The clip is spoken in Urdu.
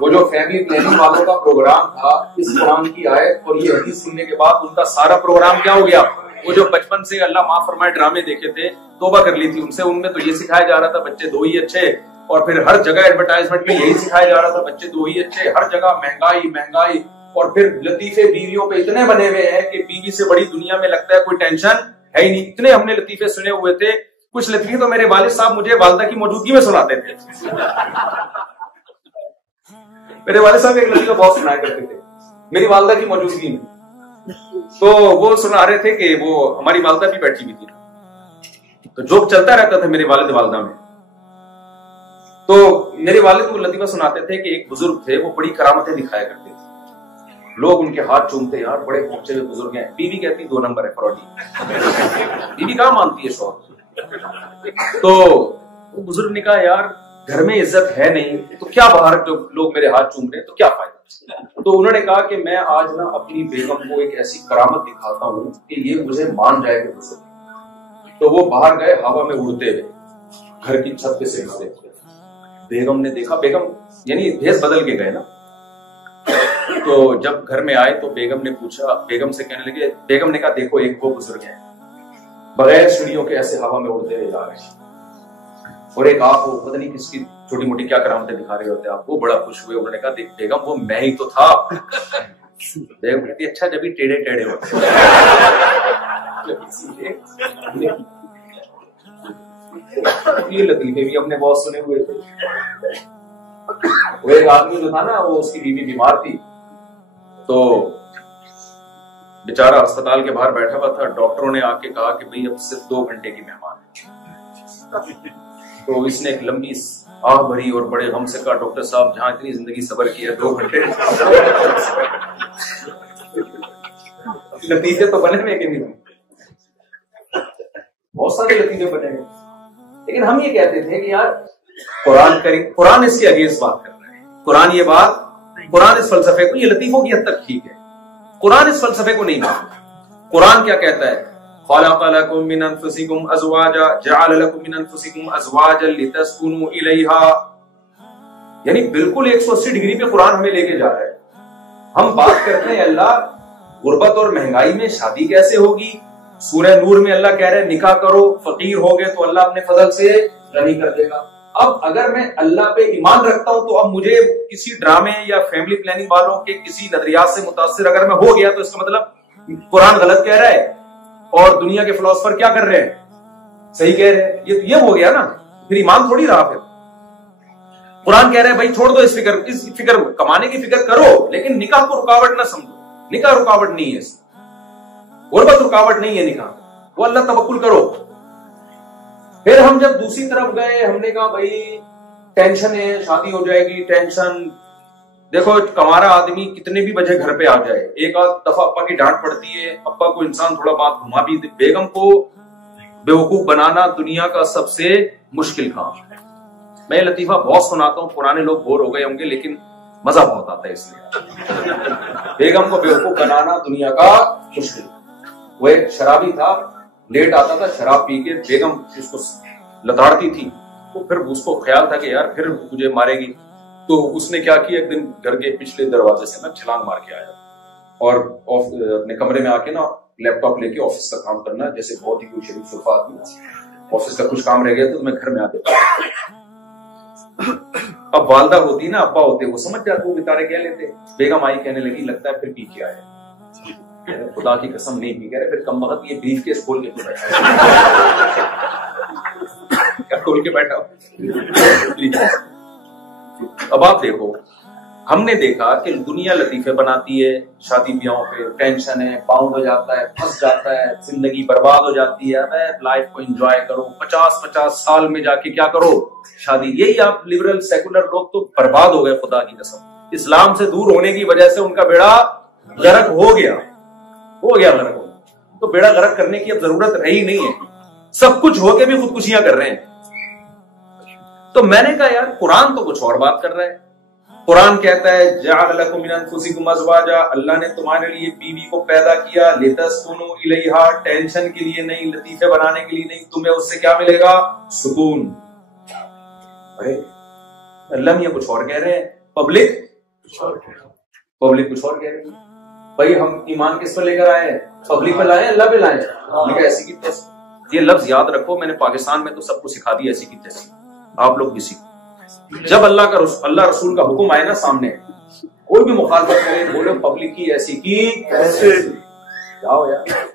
وہ جو فیملی پلاننگ والوں کا پروگرام تھا اس قرآن کی آیت اور یہ حدیث سننے کے بعد ان کا سارا پروگرام کیا ہو گیا؟ وہ جو بچپن سے اللہ معاف فرمائے ڈرامے دیکھے تھے، توبہ کر لی تھی ان میں تو یہ سکھایا جا رہا تھا بچے دو ہی اچھے، اور پھر ہر جگہ ایڈورٹائزمنٹ میں یہی سکھایا جا رہا تھا بچے دو ہی اچھے، ہر جگہ مہنگائی مہنگائی، اور پھر لطیفے بیویوں پہ اتنے بنے ہوئے ہیں کہ بیوی سے بڑی دنیا میں لگتا ہے کوئی ٹینشن ہے ہی نہیں. اتنے ہم نے لطیفے سنے ہوئے تھے، کچھ لطیفے تو میرے والد صاحب مجھے والدہ کی موجودگی میں سناتے تھے. میرے والد صاحب ایک لطیفہ بہت سنایا کرتے تھے میری والدہ کی موجودگی میں. تو وہ سنا رہے تھے کہ وہ ہماری والدہ بھی بیٹھی ہوئی تھی، تو جوک چلتا رہتا تھا میرے والد والدہ میں. تو میرے والد کو لطیفہ سناتے تھے کہ ایک بزرگ تھے، وہ بڑی کرامتیں دکھایا کرتے تھے، لوگ ان کے ہاتھ چومتے، یار بڑے پہنچے ہوئے بزرگ ہیں. بیوی کہتی 2 نمبر ہے فراڈی، بیوی کہاں مانتی ہے شوہر. تو وہ بزرگ نے کہا یار گھر میں عزت ہے نہیں تو کیا باہر جو لوگ میرے ہاتھ چوم رہے ہیں تو کیا فائدہ. تو انہوں نے کہا کہ میں آج نا اپنی بیگم کو ایک ایسی کرامت دکھاتا ہوں کہ یہ مجھے مان جائے گا بزرگ. تو وہ باہر گئے ہوا میں اڑتے ہوئے گھر کی چھت پہ سے اڑتے. بیگم نے دیکھا، بیگم یعنی بھیس بدل کے گئے نا. تو جب گھر میں آئے تو بیگم نے پوچھا، بیگم سے کہنے لگے، بیگم نے کہا دیکھو ایک وہ بزرگ ہیں بغیر سیڑھیوں کے ایسے ہوا میں اڑتے ہوئے جا رہے ہیں، اور ایک آپ وہ پتہ نہیں کس کی چھوٹی موٹی کیا کرامتیں دکھا رہے ہوتے آپ. وہ بڑا خوش ہوئے، انہوں نے کہا دیکھ بیگم وہ میں ہی تو تھا. بیگم کہتی اچھا جب ہی ٹیڑے ٹیڑے ہوتے. یہ لطیفے بھی ہم نے بہت سنے ہوئے تھے. وہ ایک آدمی جو تھا نا، وہ اس کی بیوی بیمار تھی، تو بیچارہ اسپتال کے باہر بیٹھا ہوا تھا. ڈاکٹروں نے آ کے کہا کہ بھئی اب صرف 2 گھنٹے کی مہمان ہے. تو اس نے ایک لمبی آہ بھری اور بڑے غم سے کہا ڈاکٹر صاحب جہاں اتنی زندگی صبر کی ہے 2 گھنٹے. لطیفے تو بنے ہوئے کہ نہیں، بہت سارے لطیفے بنے ہوئے. لیکن ہم یہ کہتے تھے کہ یار قرآن اس کے اگینسٹ بات کر رہا ہے. قرآن یہ بات، قرآن اس فلسفے کو، یہ لطیفوں کی حد تک ٹھیک ہے، قرآن اس فلسفے کو نہیں مانتا. قرآن کیا کہتا ہے؟ خلق لكم من انفسكم ازواجا جعل لكم من انفسكم ازواجا لتسكنوا اليها. یعنی بالکل 180 ڈگری پہ قرآن ہمیں لے کے جا رہا ہے. ہم بات کرتے ہیں اللہ غربت اور مہنگائی میں شادی کیسے ہوگی. سورہ نور میں اللہ کہہ رہے ہیں نکاح کرو، فقیر ہو گئے تو اللہ اپنے فضل سے غنی کر دے گا. اب اگر میں اللہ پہ ایمان رکھتا ہوں تو اب مجھے کسی ڈرامے یا فیملی پلاننگ والوں کے کسی نظریات سے متاثر اگر میں ہو گیا تو اس کا مطلب قرآن غلط کہہ رہا ہے اور دنیا کے فلاسفر کیا کر رہے ہیں، صحیح کہہ رہے ہیں. یہ ہو گیا نا، پھر ایمان تھوڑی رہا. پھر قرآن کہہ رہے ہیں بھائی چھوڑ دو اس فکر کمانے کی فکر کرو، لیکن نکاح کو رکاوٹ نہ سمجھو. نکاح رکاوٹ نہیں ہے، غربت رکاوٹ نہیں ہے نکاح، وہ اللہ توکل کرو. پھر ہم جب دوسری طرف گئے ہم نے کہا بھائی ٹینشن ہے، شادی ہو جائے گی ٹینشن. دیکھو کمارا آدمی کتنے بھی بجے گھر پہ آ جائے، ایک آدھ دفعہ ابا کی ڈانٹ پڑتی ہے، ابا کو انسان تھوڑا بات گھما بھی دے. بیگم کو بیوقوف بنانا دنیا کا سب سے مشکل کام ہے. میں لطیفہ بہت سناتا ہوں، پرانے لوگ بور ہو گئے ہوں گے لیکن مزہ بہت آتا ہے اس لیے. بیگم کو بیوقوف بنانا دنیا کا مشکل. وہ ایک شرابی تھا، لیٹ آتا تھا شراب پی کے، بیگم اس کو لتاڑتی تھی. تو پھر اس کو خیال تھا کہ یار پھر مجھے مارے گی. تو اس نے کیا کیا، ایک دن گھر کے پچھلے دروازے سے نا چھلانگ مار کے آیا اور اپنے کمرے میں آ کے نا لیپ ٹاپ لے کے آفس کا کام کرنا، جیسے بہت ہی کوئی شریف شفا آدمی، آفس کا کچھ کام رہ گیا تو میں گھر میں آ کے. اب والدہ ہوتی نا، ابا ہوتے، وہ سمجھ جاتے وہ بےچارے کہہ لیتے. بیگم آئی کہنے لگی لگتا ہے پھر پی کے آئے. خدا کی قسم نہیں پی. کہہ رہے پھر کم وقت یہ بریف کیس کھول کے کیوں بیٹھا، کھول کے بیٹھا. اب آپ دیکھو، ہم نے دیکھا کہ دنیا لطیفے بناتی ہے، شادی بیاہوں پہ ٹینشن ہے، باؤنڈ ہو جاتا ہے، پھنس جاتا ہے، زندگی برباد ہو جاتی ہے. لائف کو انجوائے کرو، 50 سال میں جا کے کیا کرو، شادی. یہی آپ لبرل سیکولر لوگ تو برباد ہو گئے خدا کی قسم. اسلام سے دور ہونے کی وجہ سے ان کا بیڑا غرق ہو گیا غرق. تو بیڑا غرق کرنے کی اب ضرورت رہی نہیں ہے. سب کچھ ہو کے بھی خودکشیاں کر رہے ہیں. تو میں نے کہا یار قرآن تو کچھ اور بات کر رہا ہے. قرآن کہتا ہے جعل لکم من انفسکم ازواجا، اللہ نے تمہارے لیے بیوی کو پیدا کیا، لتسکنوا الیہا، ٹینشن کے لیے نہیں، لطیفے بنانے کے لیے نہیں. تمہیں اس سے کیا ملے گا؟ سکون. ارے اللہ میاں کچھ اور کہہ رہے ہیں. پبلک کچھ اور کہہ رہی ہے. بھائی ہم ایمان کس پر لے کر آئے ہیں؟ پبلک پہ لائے, اللہ پہ لائے. ایسی کی تیسی. یہ لفظ یاد رکھو, میں نے پاکستان میں تو سب کو سکھا دیا ایسی کی تیسی, آپ لوگ بھی سیکھو. جب اللہ رسول کا حکم آئے نا سامنے, کوئی بھی مخالفت کرے, بولو پبلک کی ایسی کی, جاؤ یار.